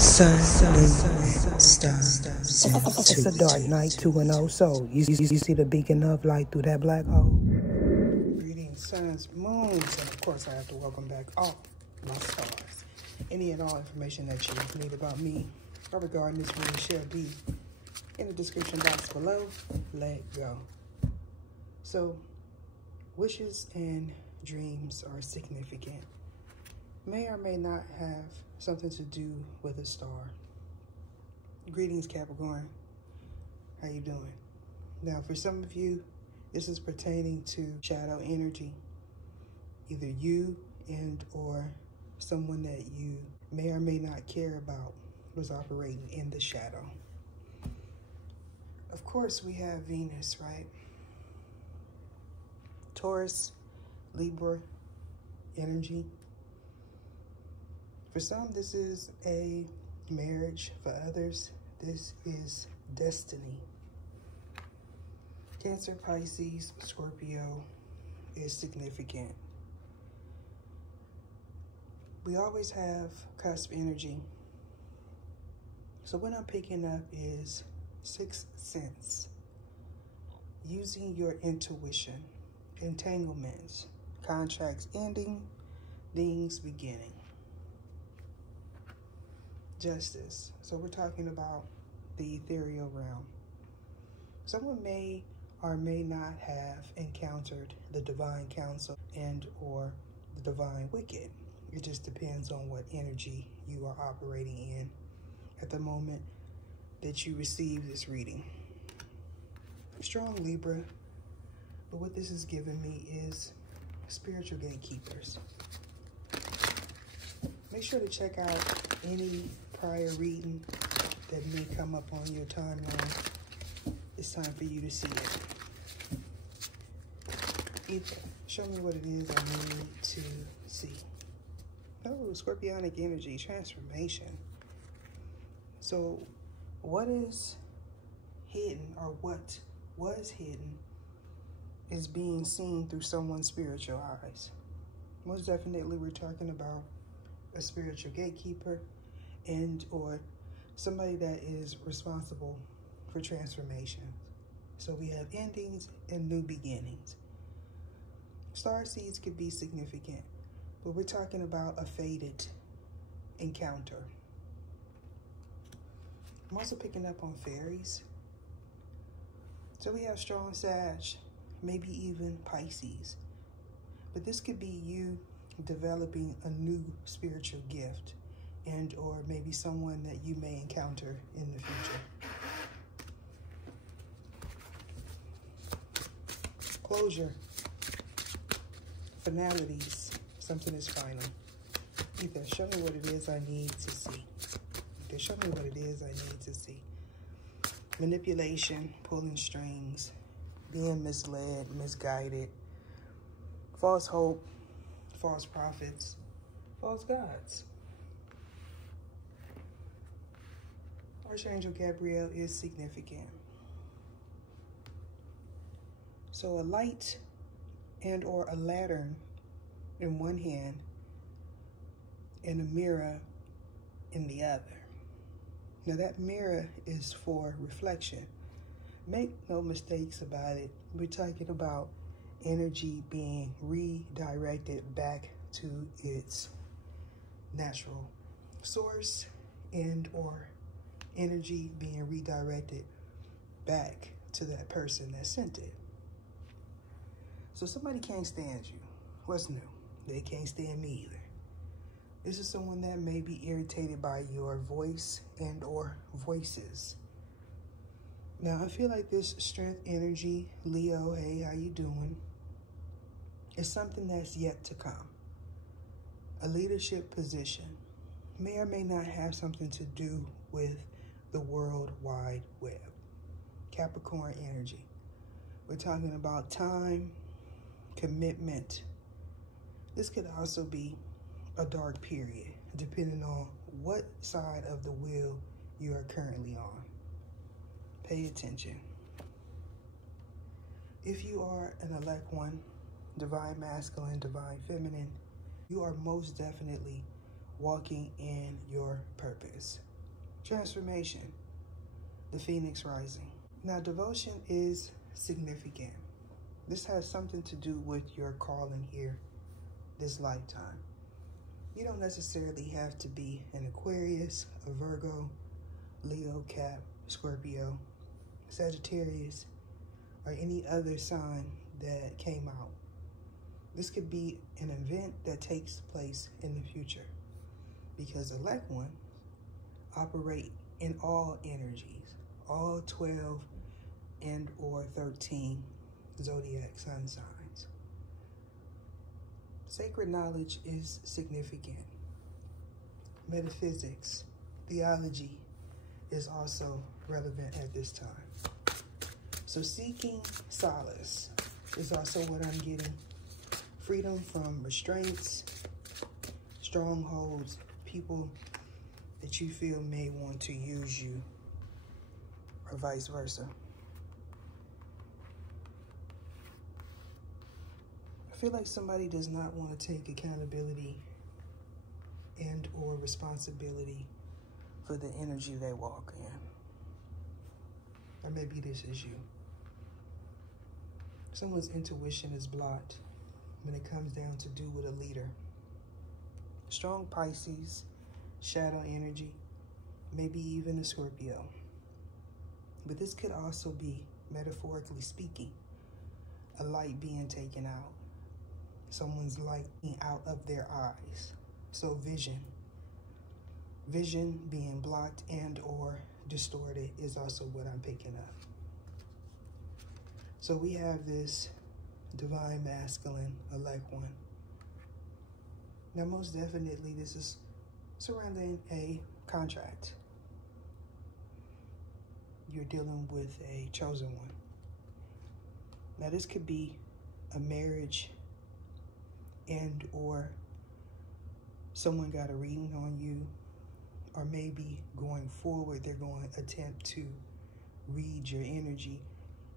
Sun, moon, stars. It's a dark night, 2-0. So you see the beacon of light through that black hole. Greetings, suns, moons, and of course I have to welcome back all my stars. Any and all information that you need about me or regarding this reading shall be in the description box below. Let go. So, wishes and dreams are significant. May or may not have something to do with a star. Greetings, Capricorn. How you doing? Now, for some of you, this is pertaining to shadow energy. Either you and or someone that you may or may not care about was operating in the shadow. Of course, we have Venus, right? Taurus, Libra energy. For some, this is a marriage. For others, this is destiny. Cancer, Pisces, Scorpio is significant. We always have cusp energy. So what I'm picking up is sixth sense. Using your intuition, entanglements, contracts ending, things beginning. Justice. So we're talking about the ethereal realm. Someone may or may not have encountered the divine counsel and or the divine wicked. It just depends on what energy you are operating in at the moment that you receive this reading. Strong Libra, but what this is giving me is spiritual gatekeepers. Make sure to check out any prior reading that may come up on your timeline. It's time for you to see it. Either show me what it is I need to see. Oh, scorpionic energy, transformation. So what is hidden, or what was hidden, is being seen through someone's spiritual eyes. Most definitely we're talking about a spiritual gatekeeper and or somebody that is responsible for transformation. So we have endings and new beginnings. Star seeds could be significant, but we're talking about a fated encounter. I'm also picking up on fairies. So we have strong Sag, maybe even Pisces. But this could be you developing a new spiritual gift and or maybe someone that you may encounter in the future. Closure. Finalities. Something is final. Either show me what it is I need to see. Either show me what it is I need to see. Manipulation, pulling strings, being misled, misguided, false hope, false prophets, false gods. Archangel Gabriel is significant. So a light and or a lantern in one hand and a mirror in the other. Now that mirror is for reflection. Make no mistakes about it. We're talking about energy being redirected back to its natural source and or energy being redirected back to that person that sent it. So somebody can't stand you. What's new? They can't stand me either. This is someone that may be irritated by your voice and or voices. Now I feel like this strength energy, Leo, hey, how you doing? Is something that's yet to come. A leadership position may or may not have something to do with the World Wide Web. Capricorn energy. We're talking about time, commitment. This could also be a dark period, depending on what side of the wheel you are currently on. Pay attention. If you are an elect one, divine masculine, divine feminine, you are most definitely walking in your purpose. transformation, the phoenix rising. Now, devotion is significant. This has something to do with your calling here this lifetime. You don't necessarily have to be an Aquarius, a Virgo, Leo, Cap, Scorpio, Sagittarius, or any other sign that came out. This could be an event that takes place in the future, because elect ones operate in all energies, all 12 and or 13 zodiac sun signs. Sacred knowledge is significant. Metaphysics, theology is also relevant at this time. So seeking solace is also what I'm getting. Freedom from restraints, strongholds, people that you feel may want to use you, or vice versa. I feel like somebody does not want to take accountability and or responsibility for the energy they walk in. Or maybe this is you. Someone's intuition is blocked when it comes down to do with a leader. Strong Pisces, shadow energy, maybe even a Scorpio. But this could also be, metaphorically speaking, a light being taken out. Someone's light being out of their eyes. So vision being blocked and or distorted is also what I'm picking up. So we have this divine masculine, elect one. Now, most definitely, this is surrounding a contract. You're dealing with a chosen one. Now, this could be a marriage and or someone got a reading on you, or maybe going forward, they're going to attempt to read your energy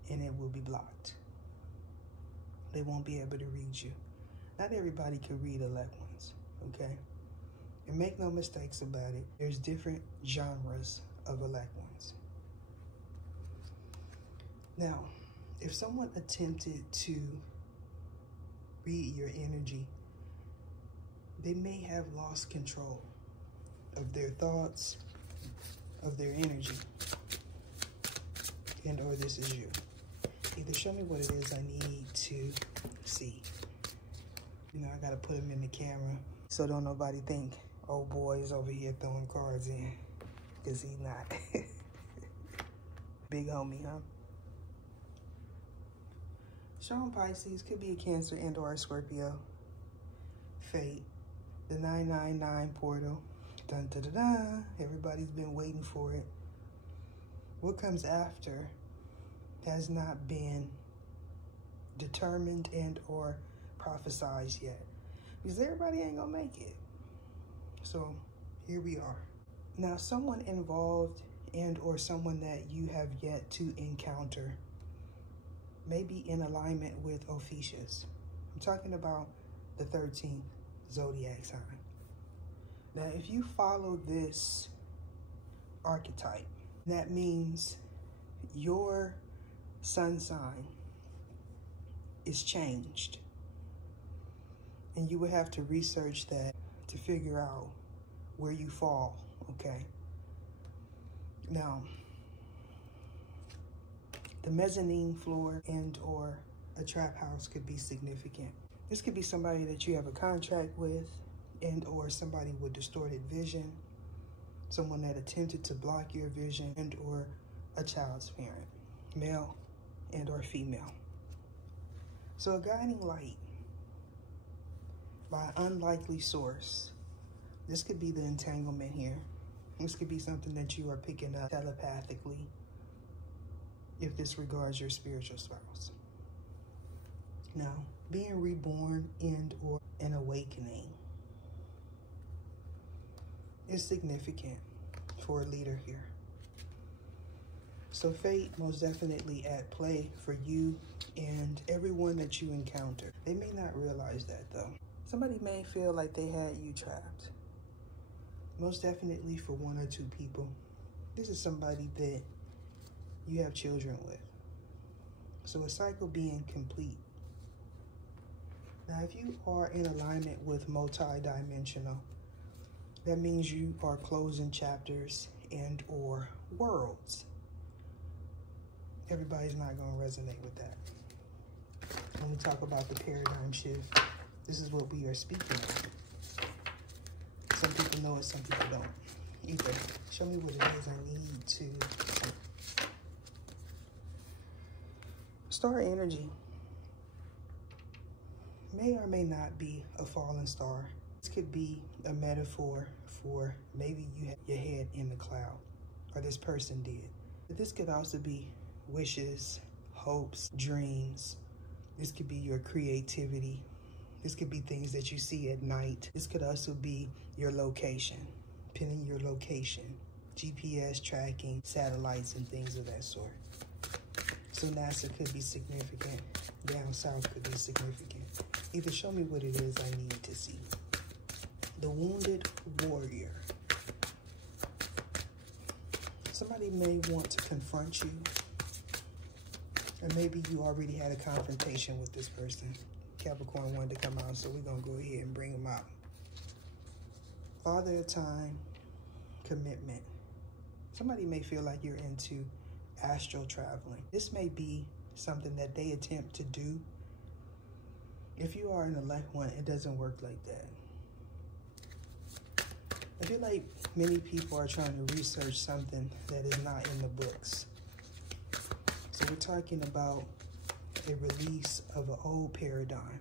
and it will be blocked. They won't be able to read you. Not everybody can read elect ones, okay? And make no mistakes about it. There's different genres of elect ones. Now, if someone attempted to read your energy, they may have lost control of their thoughts, of their energy, and or this is you. Either show me what it is I need to see. You know, I gotta put them in the camera so don't nobody think, oh boy is over here throwing cards in, because he's not. Big homie, huh? Strong Pisces could be a Cancer and or a Scorpio. Fate, the 999 portal. Dun dun dun dun. Everybody's been waiting for it. What comes after has not been determined and or prophesized yet, because everybody ain't gonna make it. So here we are. Now, someone involved and or someone that you have yet to encounter may be in alignment with Ophiuchus. I'm talking about the 13th zodiac sign. Now, if you follow this archetype, that means your sun sign is changed. And you would have to research that to figure out where you fall, okay? Now, the mezzanine floor and or a trap house could be significant. This could be somebody that you have a contract with and or somebody with distorted vision, someone that attempted to block your vision, and or a child's parent, male and or female. So a guiding light by an unlikely source. This could be the entanglement here. This could be something that you are picking up telepathically if this regards your spiritual spouse. Now, being reborn and or an awakening is significant for a leader here. So fate most definitely at play for you and everyone that you encounter. They may not realize that though. Somebody may feel like they had you trapped. Most definitely for one or two people. This is somebody that you have children with. So a cycle being complete. Now, if you are in alignment with multi-dimensional, that means you are closing chapters and or worlds. Everybody's not going to resonate with that. When we talk about the paradigm shift, this is what we are speaking of. Some people know it, some people don't. Either show me what it is I need to. Star energy may or may not be a fallen star. This could be a metaphor for maybe you have your head in the cloud, or this person did. But this could also be wishes, hopes, dreams. This could be your creativity. This could be things that you see at night. This could also be your location, pinning your location, GPS tracking, satellites, and things of that sort. So NASA could be significant. Down south could be significant. Either show me what it is I need to see. The wounded warrior. Somebody may want to confront you, or maybe you already had a confrontation with this person. Capricorn wanted to come out, so we're going to go ahead and bring him out. Father of time, commitment. Somebody may feel like you're into astral traveling. This may be something that they attempt to do. If you are an elect one, it doesn't work like that. I feel like many people are trying to research something that is not in the books. So we're talking about a release of an old paradigm,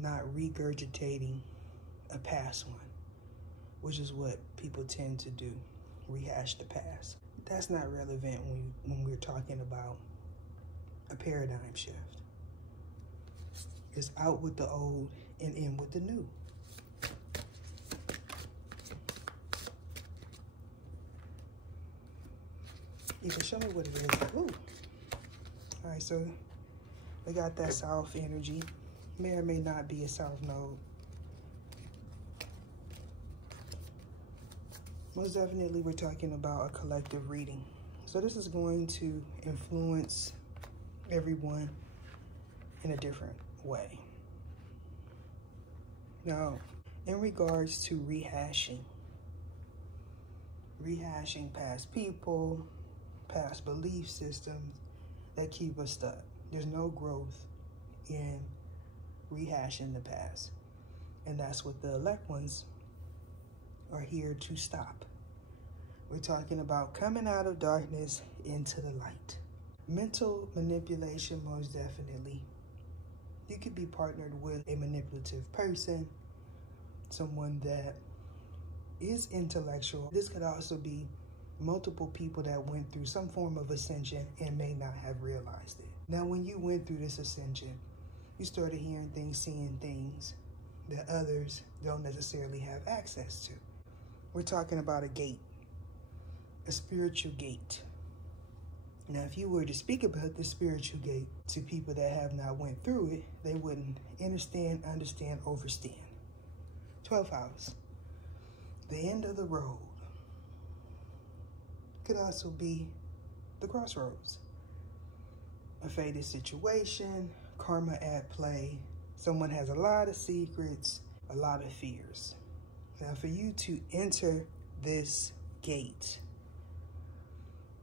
not regurgitating a past one, which is what people tend to do, rehash the past. That's not relevant when we're talking about a paradigm shift. It's out with the old and in with the new. You can show me what it is. Ooh. All right, so we got that south energy. May or may not be a south node. Most definitely, we're talking about a collective reading. So this is going to influence everyone in a different way. Now, in regards to rehashing past people, past belief systems that keep us stuck. There's no growth in rehashing the past. And that's what the elect ones are here to stop. We're talking about coming out of darkness into the light. Mental manipulation, most definitely. You could be partnered with a manipulative person, someone that is intellectual. This could also be multiple people that went through some form of ascension and may not have realized it. Now, when you went through this ascension, you started hearing things, seeing things that others don't necessarily have access to. We're talking about a gate, a spiritual gate. Now, if you were to speak about the spiritual gate to people that have not went through it, they wouldn't understand, overstand. 12th house, the end of the road. Could also be the crossroads. A fated situation, karma at play. Someone has a lot of secrets, a lot of fears. Now, for you to enter this gate,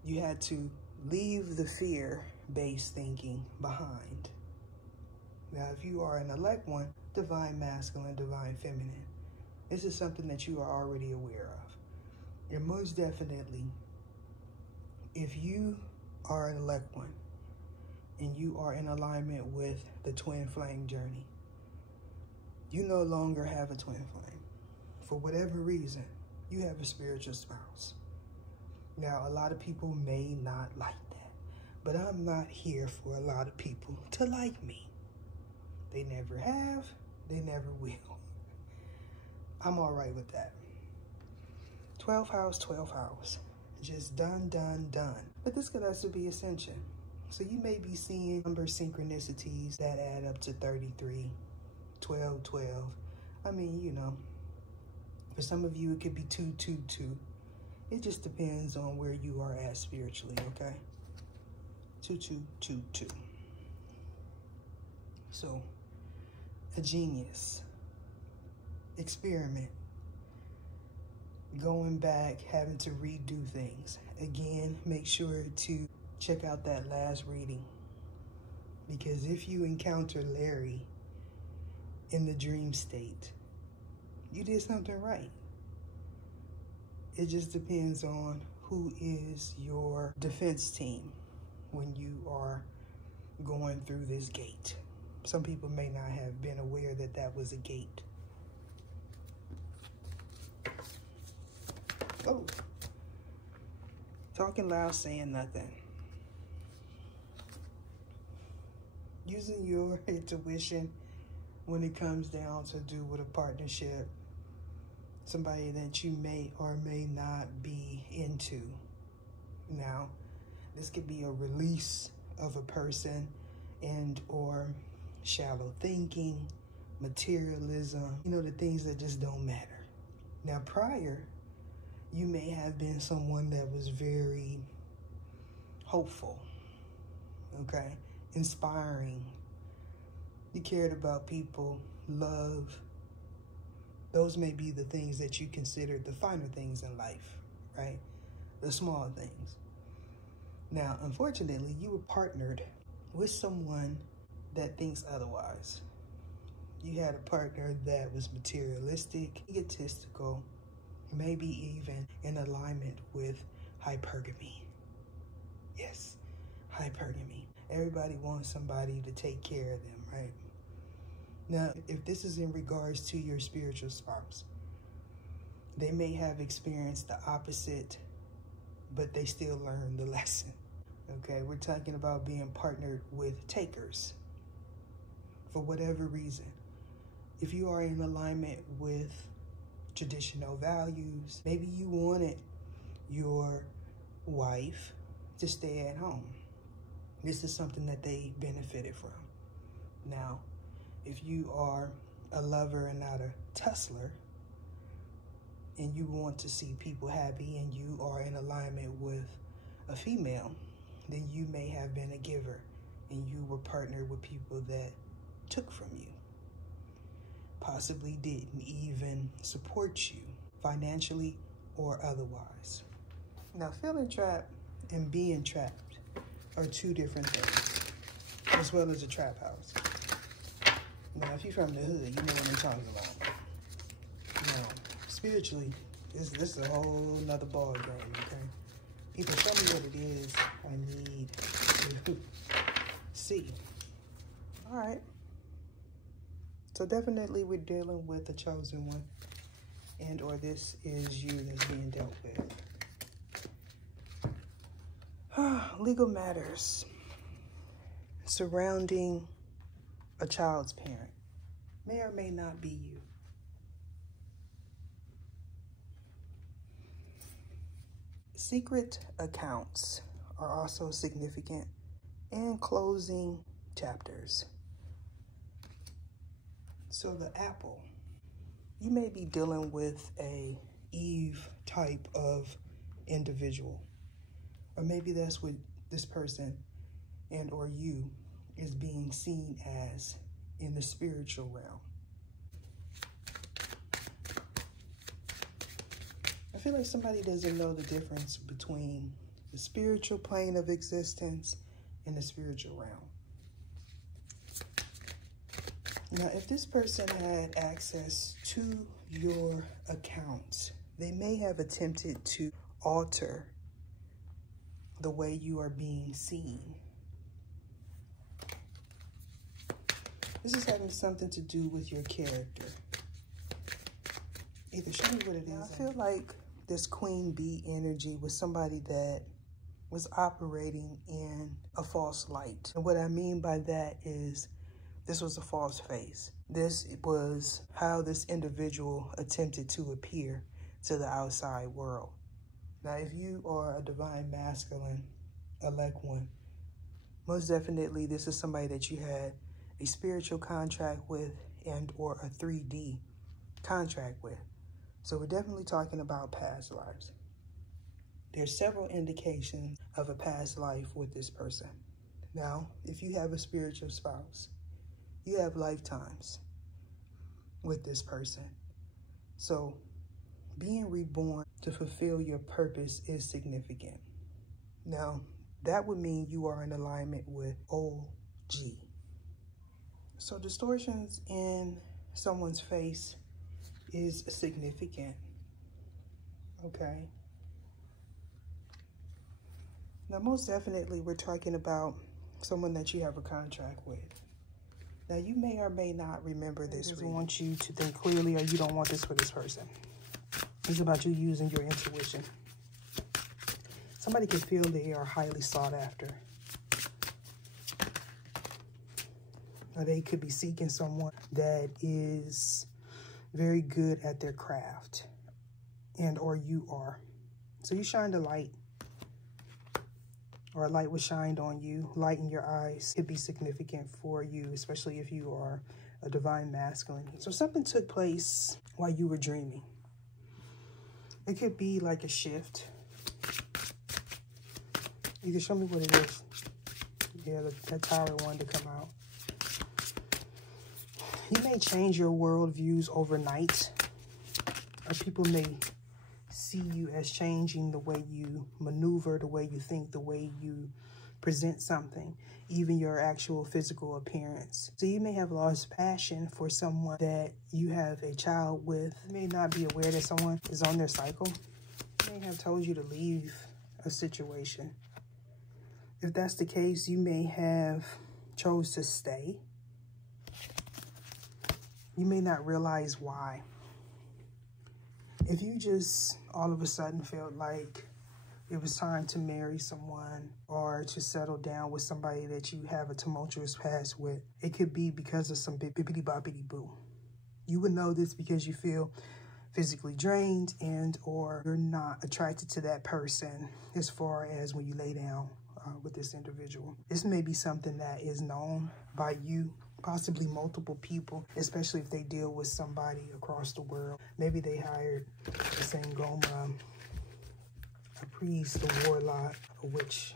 you had to leave the fear-based thinking behind. Now, if you are an elect one, divine masculine, divine feminine, this is something that you are already aware of. And most definitely, if you are an elect one and you are in alignment with the twin flame journey, you no longer have a twin flame. For whatever reason, you have a spiritual spouse. Now, a lot of people may not like that, but I'm not here for a lot of people to like me. They never have, they never will. I'm all right with that. 12th house. Just done. But this could also be ascension. So you may be seeing number synchronicities that add up to 33, 12. I mean, you know, for some of you, it could be 222. It just depends on where you are at spiritually, okay? 2222. So, a genius. Experiment. Going back, having to redo things. Again, make sure to check out that last reading. Because if you encounter Larry in the dream state, you did something right. It just depends on who is your defense team when you are going through this gate. Some people may not have been aware that that was a gate. Oh, talking loud, saying nothing. Using your intuition when it comes down to do with a partnership, somebody that you may or may not be into. Now, this could be a release of a person and or shallow thinking, materialism, you know, the things that just don't matter. Now, prior, you may have been someone that was very hopeful, okay? Inspiring. You cared about people, love. Those may be the things that you considered the finer things in life, right? The small things. Now, unfortunately, you were partnered with someone that thinks otherwise. You had a partner that was materialistic, egotistical, maybe even in alignment with hypergamy. Yes, hypergamy. Everybody wants somebody to take care of them, right? Now, if this is in regards to your spiritual spouse, they may have experienced the opposite, but they still learned the lesson. Okay, we're talking about being partnered with takers for whatever reason. If you are in alignment with traditional values, maybe you wanted your wife to stay at home. This is something that they benefited from. Now, if you are a lover and not a tussler, and you want to see people happy and you are in alignment with a female, then you may have been a giver and you were partnered with people that took from you, possibly didn't even support you financially or otherwise. Now, feeling trapped and being trapped are two different things, as well as a trap house. Now, if you're from the hood, you know what I'm talking about. Now, spiritually, this is a whole nother ball game, okay? People, show me what it is I need to see. All right. So definitely we're dealing with the chosen one, and or this is you that's being dealt with. Legal matters surrounding a child's parent may or may not be you. Secret accounts are also significant, and closing chapters. So the apple, you may be dealing with a Eve type of individual, or maybe that's what this person and or you is being seen as in the spiritual realm. I feel like somebody doesn't know the difference between the spiritual plane of existence and the spiritual realm. Now, if this person had access to your accounts, they may have attempted to alter the way you are being seen. This is having something to do with your character. Either show me what it is. I feel like this queen bee energy was somebody that was operating in a false light. And what I mean by that is this was a false face. This was how this individual attempted to appear to the outside world. Now, if you are a divine masculine, elect one, most definitely this is somebody that you had a spiritual contract with and or a 3D contract with. So we're definitely talking about past lives. There's several indications of a past life with this person. Now, if you have a spiritual spouse, you have lifetimes with this person. So being reborn to fulfill your purpose is significant. Now, that would mean you are in alignment with OG. So distortions in someone's face is significant. Okay. Now, most definitely, we're talking about someone that you have a contract with. Now, you may or may not remember this. I want you to think clearly, or you don't want this for this person. It's about you using your intuition. Somebody can feel they are highly sought after. Or they could be seeking someone that is very good at their craft, and or you are. So you shine the light, or a light was shined on you. Light in your eyes could be significant for you, especially if you are a divine masculine. So something took place while you were dreaming. It could be like a shift. You can show me what it is. Yeah, that tower wanted to come out. You may change your worldviews overnight, or people may see you as changing the way you maneuver, the way you think, the way you present something, even your actual physical appearance. So you may have lost passion for someone that you have a child with. You may not be aware that someone is on their cycle. They may have told you to leave a situation. If that's the case, you may have chose to stay. You may not realize why. If you just all of a sudden felt like it was time to marry someone or to settle down with somebody that you have a tumultuous past with, it could be because of some bippity boppity boo. You would know this because you feel physically drained and or you're not attracted to that person as far as when you lay down with this individual. This may be something that is known by you, possibly multiple people, especially if they deal with somebody across the world. Maybe they hired a Sangoma, a priest, a warlock, a witch.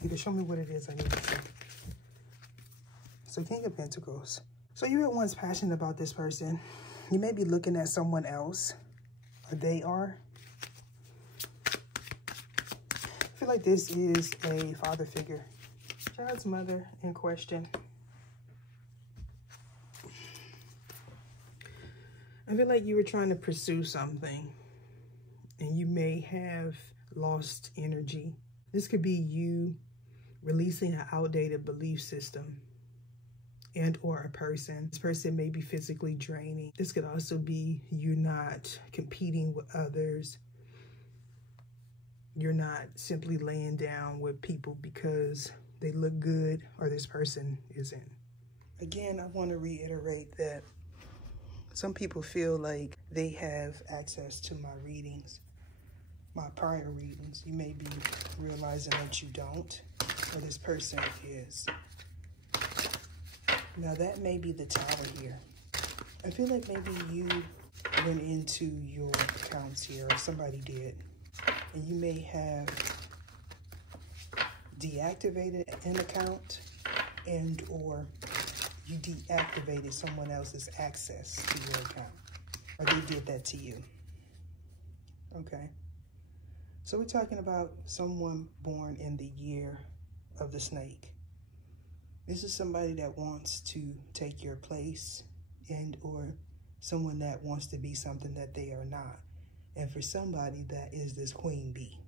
You can show me what it is I need to see. So King of Pentacles. So you were once passionate about this person. You may be looking at someone else, or they are. I feel like this is a father figure. Child's mother in question. I feel like you were trying to pursue something and you may have lost energy. This could be you releasing an outdated belief system and or a person. This person may be physically draining. This could also be you not competing with others. You're not simply laying down with people because they look good or this person isn't. Again, I want to reiterate that some people feel like they have access to my readings, my prior readings. You may be realizing that you don't, or this person is. Now that may be the tower here. I feel like maybe you went into your accounts here, or somebody did, and you may have deactivated an account and or you deactivated someone else's access to your account, or they did that to you. Okay. So we're talking about someone born in the year of the snake. This is somebody that wants to take your place and or someone that wants to be something that they are not. And for somebody, that is this queen bee.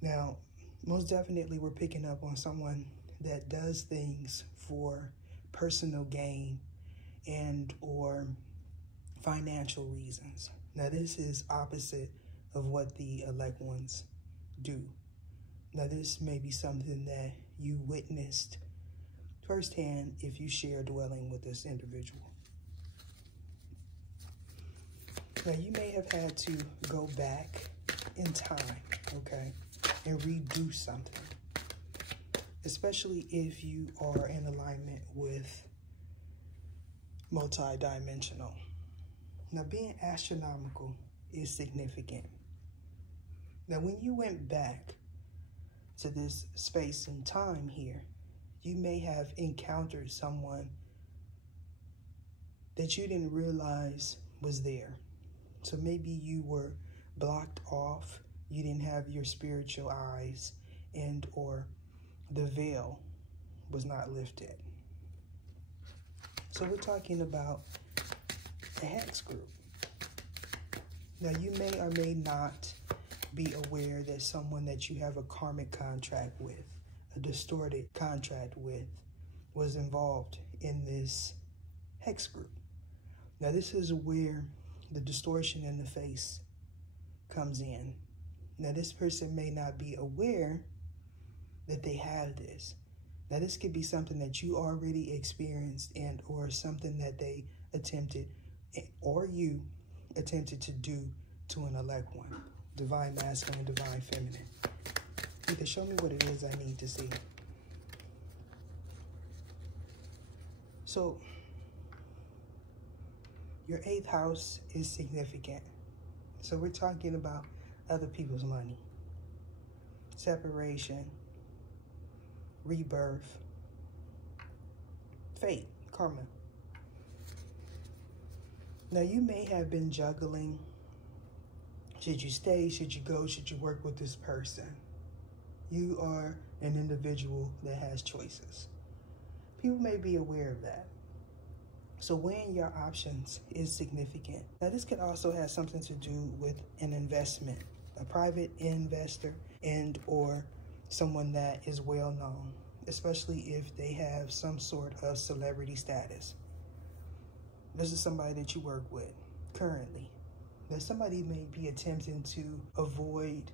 Now, most definitely we're picking up on someone that does things for personal gain and or financial reasons. Now, this is opposite of what the elect ones do. Now, this may be something that you witnessed firsthand if you share dwelling with this individual. Now, you may have had to go back in time, okay, and redo something, especially if you are in alignment with multi-dimensional. Now, being astronomical is significant. Now, when you went back to this space and time here, you may have encountered someone that you didn't realize was there. So maybe you were blocked off, you didn't have your spiritual eyes, and or the veil was not lifted. So we're talking about a hex group. Now, you may or may not be aware that someone that you have a karmic contract with, a distorted contract with, was involved in this hex group. Now, this is where the distortion in the face comes in. Now, this person may not be aware that they have this. Now, this could be something that you already experienced and or something that they attempted or you attempted to do to an elect one. Divine masculine, divine feminine. You can show me what it is I need to see. So, your 8th house is significant. So we're talking about other people's money, separation, rebirth, fate, karma. Now, you may have been juggling. Should you stay? Should you go? Should you work with this person? You are an individual that has choices. People may be aware of that. So weighing your options is significant. Now, this could also have something to do with an investment, a private investor and or someone that is well known, especially if they have some sort of celebrity status. This is somebody that you work with currently. Now, somebody may be attempting to avoid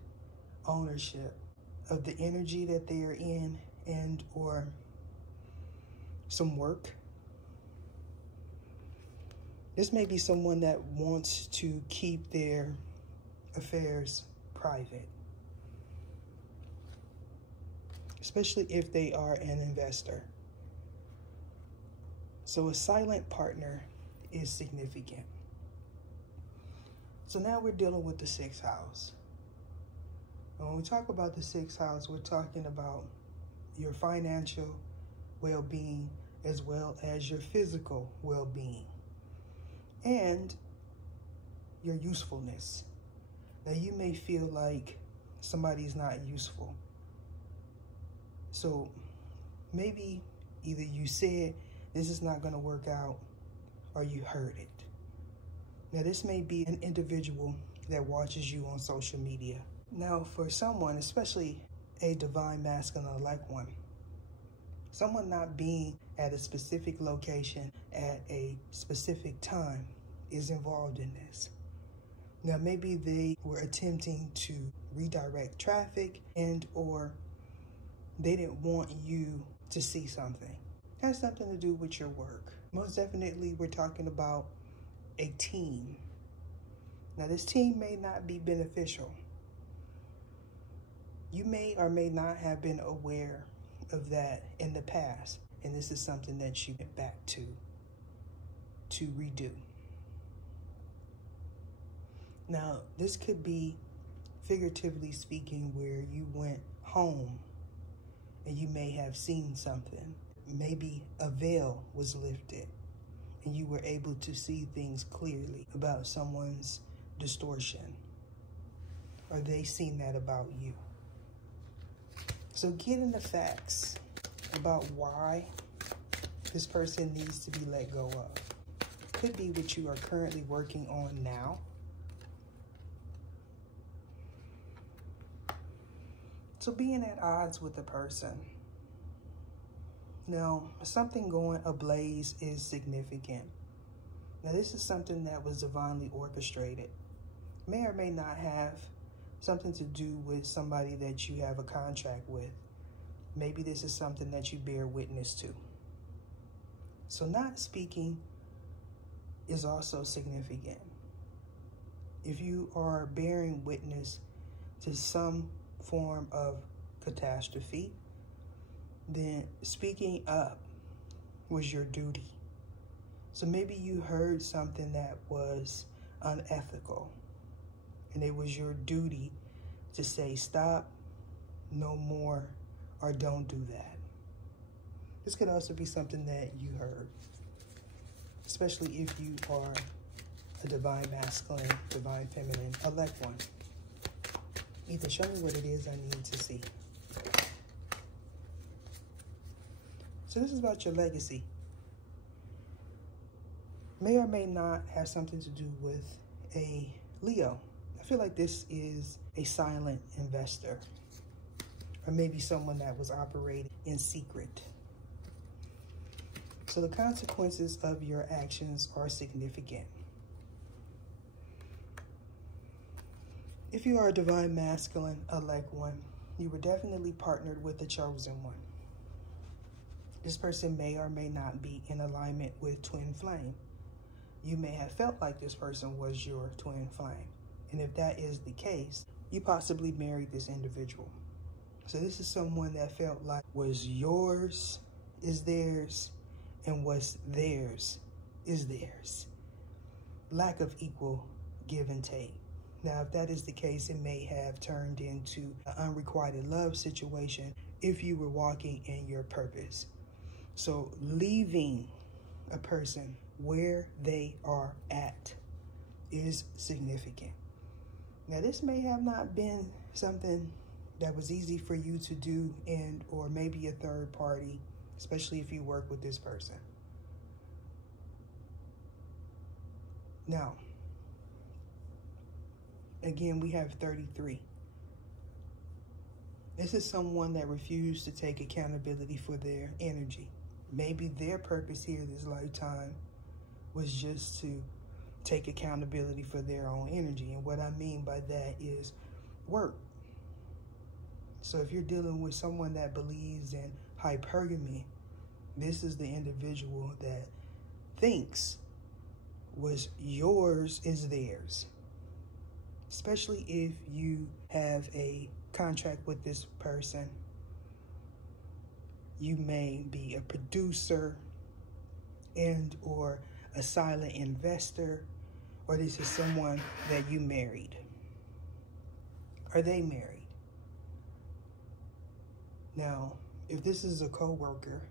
ownership of the energy that they are in and or some work. This may be someone that wants to keep their affairs private, especially if they are an investor. So a silent partner is significant. So now we're dealing with the 6th house. And when we talk about the 6th house, we're talking about your financial well-being as well as your physical well-being and your usefulness. Now, you may feel like somebody's not useful. So maybe either you said this is not going to work out or you heard it. Now, this may be an individual that watches you on social media. Now, for someone, especially a divine masculine elect one, someone not being at a specific location at a specific time is involved in this. Now, maybe they were attempting to redirect traffic and or they didn't want you to see something. It has something to do with your work. Most definitely, we're talking about a team. Now, this team may not be beneficial. You may or may not have been aware of that in the past, and this is something that you went back to redo. Now, this could be, figuratively speaking, where you went home and you may have seen something. Maybe a veil was lifted and you were able to see things clearly about someone's distortion, or they seen that about you. So getting the facts about why this person needs to be let go of could be what you are currently working on now. So being at odds with the person. Now, something going ablaze is significant. Now, this is something that was divinely orchestrated. May or may not have something to do with somebody that you have a contract with. Maybe this is something that you bear witness to. So not speaking is also significant. If you are bearing witness to some form of catastrophe, then speaking up was your duty. So maybe you heard something that was unethical, and it was your duty to say stop, no more, or don't do that. This could also be something that you heard, especially if you are a divine masculine, divine feminine, elect one. Either show me what it is I need to see. So this is about your legacy. May or may not have something to do with a Leo. I feel like this is a silent investor, or maybe someone that was operating in secret. So the consequences of your actions are significant. If you are a divine masculine, elect one, you were definitely partnered with the chosen one. This person may or may not be in alignment with twin flame. You may have felt like this person was your twin flame. And if that is the case, you possibly married this individual. So this is someone that felt like was yours is theirs, and what's theirs is theirs. Lack of equal give and take. Now, if that is the case, it may have turned into an unrequited love situation if you were walking in your purpose. So leaving a person where they are at is significant. Now, this may have not been something that was easy for you to do, and or maybe a third party, especially if you work with this person. Now, again, we have 33. This is someone that refused to take accountability for their energy. Maybe their purpose here this lifetime was just to take accountability for their own energy. And what I mean by that is work. So if you're dealing with someone that believes in hypergamy, this is the individual that thinks what's yours is theirs. Especially if you have a contract with this person. You may be a producer and or a silent investor, or this is someone that you married. Are they married? Now, if this is a co-worker,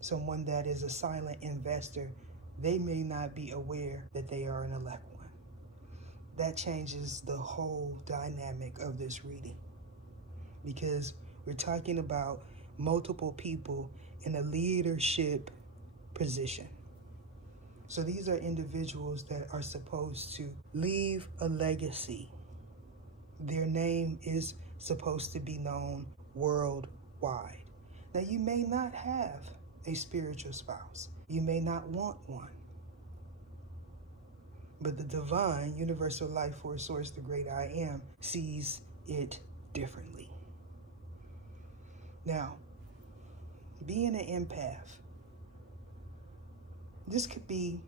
someone that is a silent investor, they may not be aware that they are an elect one. That changes the whole dynamic of this reading, because we're talking about multiple people in a leadership position. So these are individuals that are supposed to leave a legacy. Their name is supposed to be known worldwide. Now, you may not have a spiritual spouse. You may not want one. But the divine, universal life force source, the great I am, sees it differently. Now, being an empath, this could be,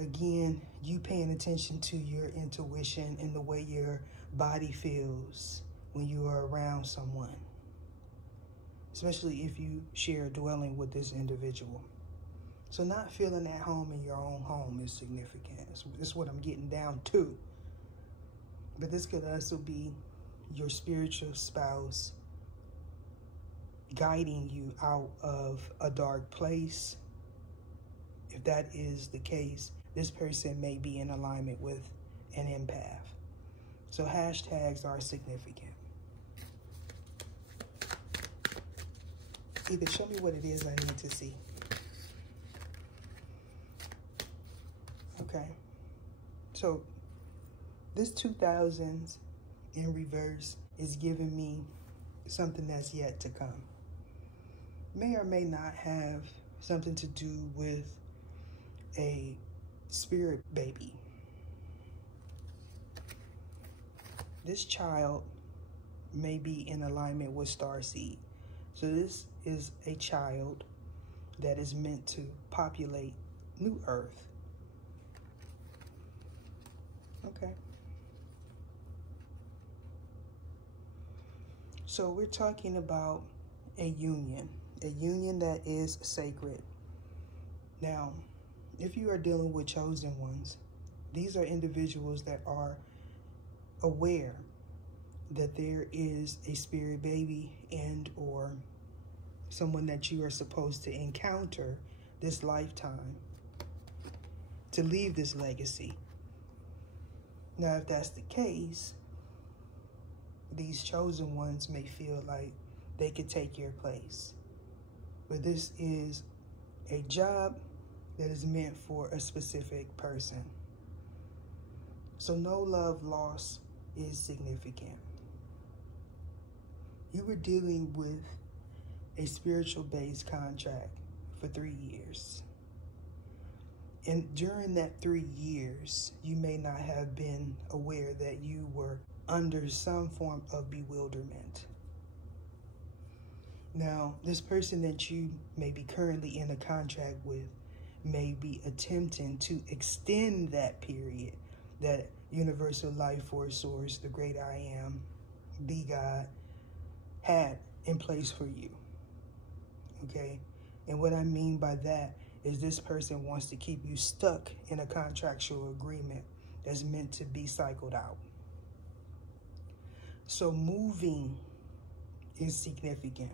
again, you paying attention to your intuition and the way your body feels when you are around someone, especially if you share a dwelling with this individual. So not feeling at home in your own home is significant. This is what I'm getting down to. But this could also be your spiritual spouse guiding you out of a dark place. If that is the case, this person may be in alignment with an empath. So hashtags are significant. Either show me what it is I need to see. Okay. So this 2000s in reverse is giving me something that's yet to come. May or may not have something to do with a spirit baby. This child may be in alignment with starseed. So this is a child that is meant to populate New Earth. Okay. So we're talking about a union that is sacred. Now, if you are dealing with chosen ones, these are individuals that are aware that there is a spirit baby and or someone that you are supposed to encounter this lifetime to leave this legacy. Now, if that's the case, these chosen ones may feel like they could take your place. But this is a job that is meant for a specific person. So no love loss is significant. You were dealing with a spiritual-based contract for 3 years. And during that 3 years, you may not have been aware that you were under some form of bewilderment. Now, this person that you may be currently in a contract with may be attempting to extend that period that universal life force source, the great I am, the God, had in place for you. Okay? And what I mean by that is this person wants to keep you stuck in a contractual agreement that's meant to be cycled out. So moving is significant.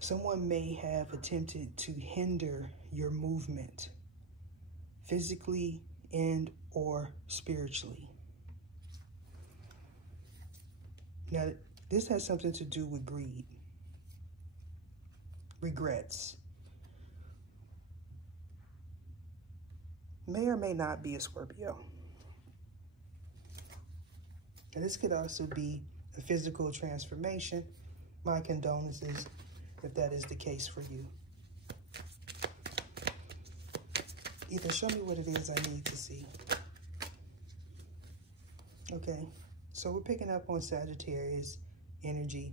Someone may have attempted to hinder your movement physically and or spiritually. Now, this has something to do with greed, regrets. May or may not be a Scorpio. And this could also be a physical transformation. My condolences if that is the case for you. Either show me what it is I need to see. Okay, so we're picking up on Sagittarius energy.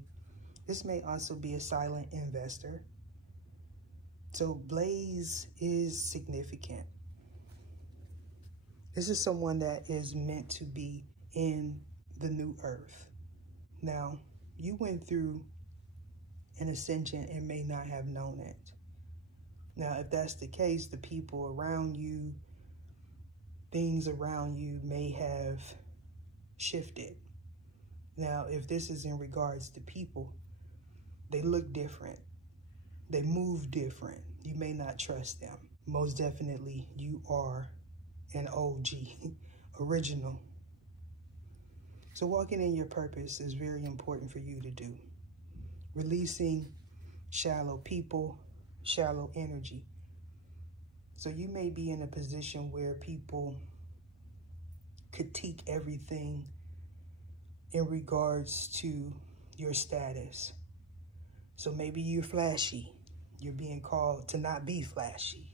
This may also be a silent investor. So Blaze is significant. This is someone that is meant to be in the new earth. Now, you went through an ascension and may not have known it. Now, if that's the case, the people around you, things around you may have shifted. Now, if this is in regards to people, they look different. They move different. You may not trust them. Most definitely, you are an OG, original. So walking in your purpose is very important for you to do. Releasing shallow people, shallow energy. So you may be in a position where people critique everything in regards to your status. So maybe you're flashy. You're being called to not be flashy.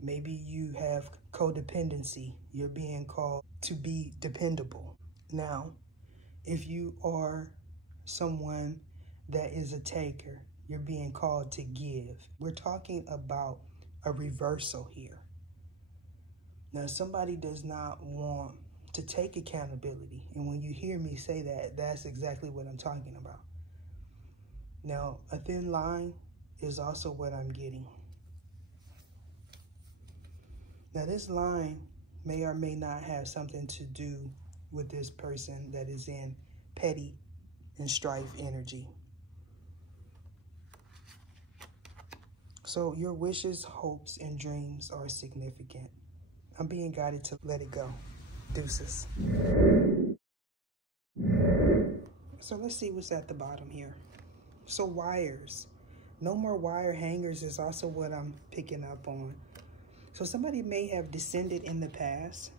Maybe you have codependency. You're being called to be dependable. Now, if you are someone that is a taker, you're being called to give. We're talking about a reversal here. Now, somebody does not want to take accountability. And when you hear me say that, that's exactly what I'm talking about. Now, a thin line is also what I'm getting. Now, this line may or may not have something to do with this person that is in petty and strife energy. So your wishes, hopes, and dreams are significant. I'm being guided to let it go. Deuces. So let's see what's at the bottom here. So wires. No more wire hangers is also what I'm picking up on. So somebody may have descended in the past.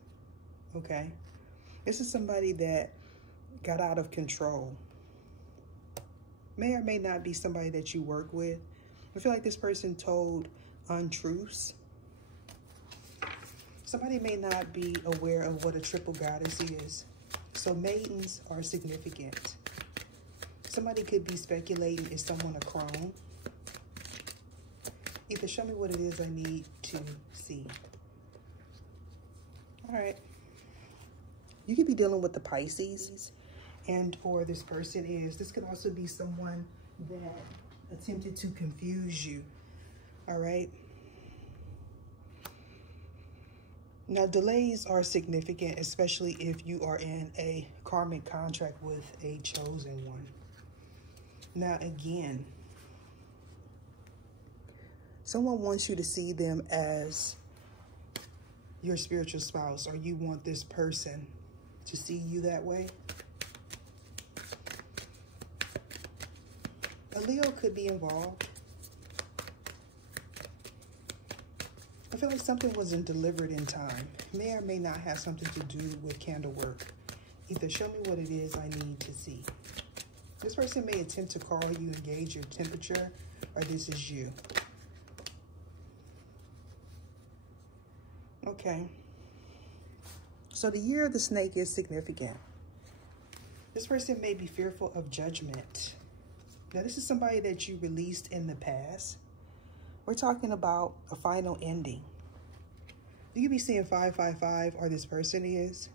Okay. This is somebody that got out of control. May or may not be somebody that you work with. I feel like this person told untruths. Somebody may not be aware of what a triple goddess is. So maidens are significant. Somebody could be speculating, is someone a crone? Either show me what it is I need to see. All right. You could be dealing with the Pisces, and or this person is. This could also be someone that attempted to confuse you. All right. Now, delays are significant, especially if you are in a karmic contract with a chosen one. Now, again, someone wants you to see them as your spiritual spouse, or you want this person to see you that way. A Leo could be involved. I feel like something wasn't delivered in time. May or may not have something to do with candle work. Either show me what it is I need to see. This person may attempt to call you and gauge your temperature, or this is you. Okay. So the year of the snake is significant. This person may be fearful of judgment. Now, this is somebody that you released in the past. We're talking about a final ending. You could be seeing 555, or this person is.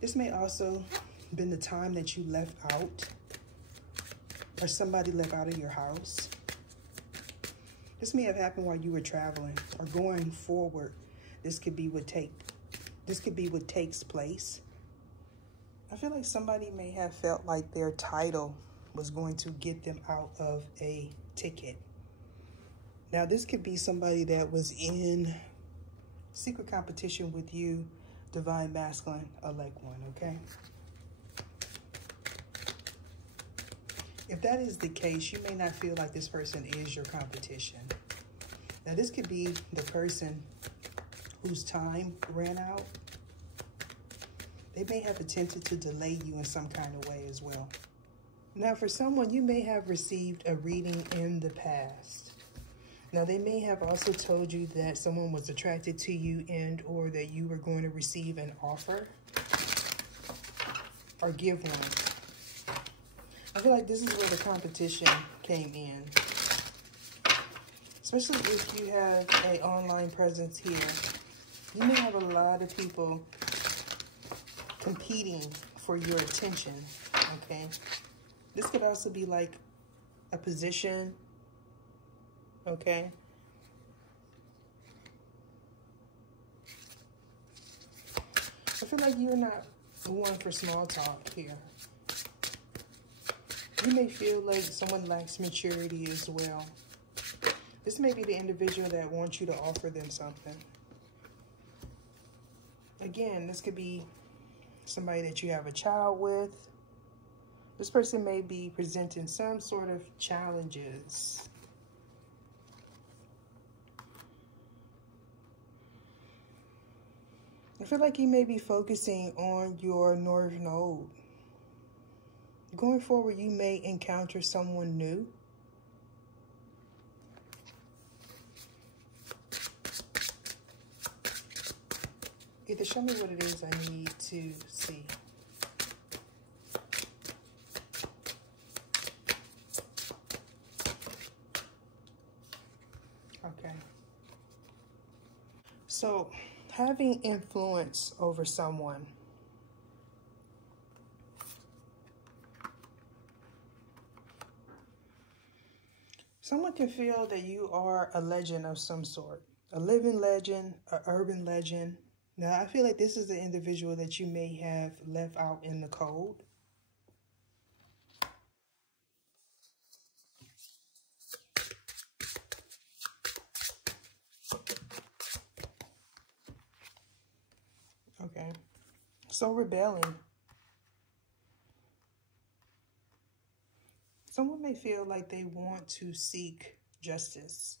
This may also been the time that you left out, or somebody left out of your house. This may have happened while you were traveling or going forward. This could be what takes place. I feel like somebody may have felt like their title was going to get them out of a ticket. Now, this could be somebody that was in secret competition with you, divine masculine, elect one, okay? If that is the case, you may not feel like this person is your competition. Now, this could be the person whose time ran out. They may have attempted to delay you in some kind of way as well. Now, for someone, you may have received a reading in the past. Now, they may have also told you that someone was attracted to you and or that you were going to receive an offer or give one. I feel like this is where the competition came in. Especially if you have an online presence here. You may have a lot of people competing for your attention, okay? This could also be like a position, okay? I feel like you're not one for small talk here. You may feel like someone lacks maturity as well. This may be the individual that wants you to offer them something. Again, this could be somebody that you have a child with. This person may be presenting some sort of challenges. I feel like you may be focusing on your North Node. Going forward, you may encounter someone new. Either show me what it is I need to see. Okay. So, having influence over someone. Someone can feel that you are a legend of some sort. A living legend, an urban legend. Now, I feel like this is the individual that you may have left out in the cold. Okay. So, rebelling. Someone may feel like they want to seek justice.